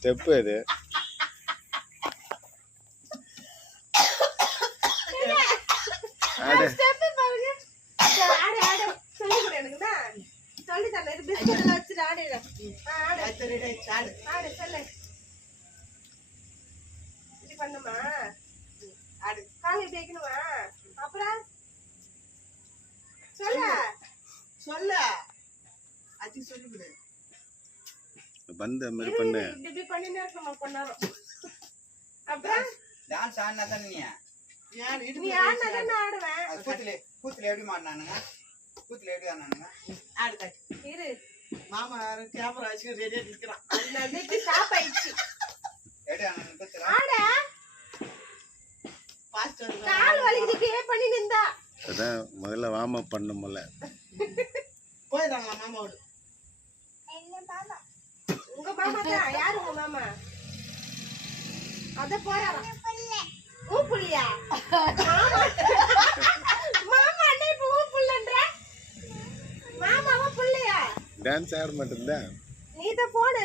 Step இது. ஆடு step பாருங்க. ஆடு ஆடு சொல்லி கொடு எனக்கு தான். சொல்லி தரேன். இது பிஸ்கட்ல வச்சு ஆடு. ஆடு ஆடு ஆடு சொல்லு. இது பண்ணுமா? ஆடு காலை தேய்க்கணுமா? அப்புறம் சொல்ல சொல்ல அச்சி சொல்லி கொடு. பந்து மாதிரி பண்ணு. இப்படி பண்ணினே இருக்கமா பண்ணாரோம். அப்புறம் டான்ஸ் ஆடுனா தான் நீ நீ ஆடுனா தான் ஆடுவேன். கூத்துல எப்படி மாட்டினானுங்க? கூத்துல எப்படி ஆடினானுங்க? ஆடு காட்டு இரு. மாமா கேமரா வச்சு ரெடியா நிக்கிறான். நான் நெட் ஸ்டாப் ஆயிடுச்சு. எப்படி ஆனானுங்க கூத்துல? ஆடா பாஸ்டர் கால் வலிக்குது பண்ணி நின்றா. அதான் முதல்ல வார்ம் அப் பண்ணணும்ல. போய்தாங்க மாமாவோட. எங்க மாமா? உங்க மாமா தான். யாரு உங்க மாமா? அத போறாரா? ஊப்புலியா? மாமா அண்ணே இப்ப ஊப்புலன்ற. மாமாவா புள்ளையா? டான்ஸ் ஆட மாட்டேன்டா. நீ தான் போன